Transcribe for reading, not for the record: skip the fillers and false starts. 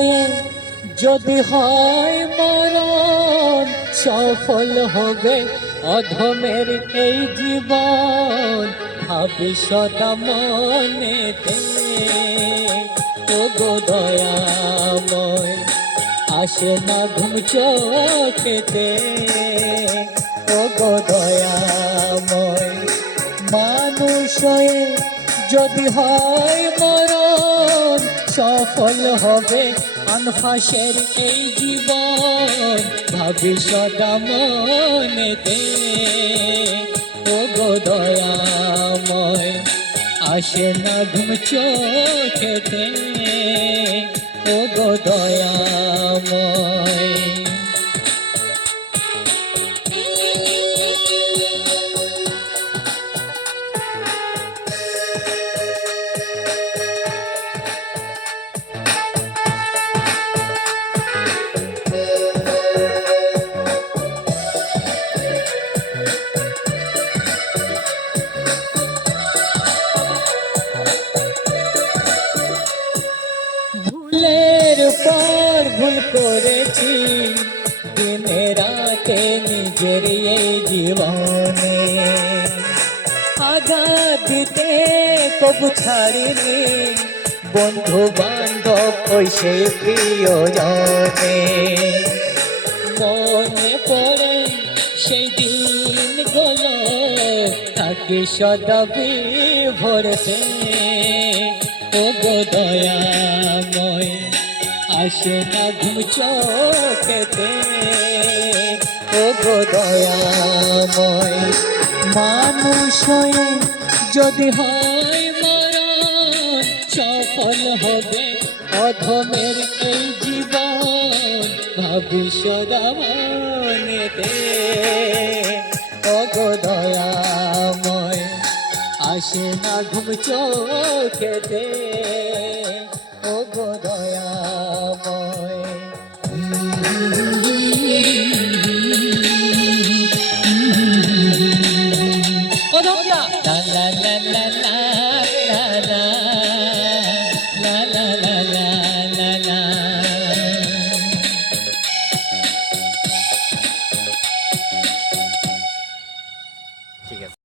মানুষয়ে যদি হয় মরণ, সফল হবে অধমের এই জীবন। ভাবি সদা মনেতে, ও গো দয়াময়, আসে না ঘুম চোখেতে, ও গো দয়াময়। মানুষ হয়ে যদি হয় মরণ, সফল হবে আনফাসের এই জীবন। ভাবি সদা মনেতে, ও গো দয়াময়, আসে না ঘুম চোখেতে, ও গো দয়াময়। ভুলের পর ভুল করেছি, দিনে রাতে নিজের এই জীবনে। আঘাত দিতে কবু ছাড়িনি, বন্ধু বান্ধব ওই সে প্রিয়জনে। মনে পড়ে সেই দিনগুলো, থাকি সদা বিভোরতে, ও গো দয়াময়, আসে না ঘুম চোখেতে, ও গো দয়াময়। মানুষ হয়ে যদি হয় মরণ, সফল হবে অধমের এই জীবন। ভাবি সদা মনেতে, ও গো দয়াময়, আসে না ঘুম চোখেতে, ও গো দয়াময়। ও ধন্যা লা লা লা লা লা লা লা লা লা লা লা লা। ঠিক আছে।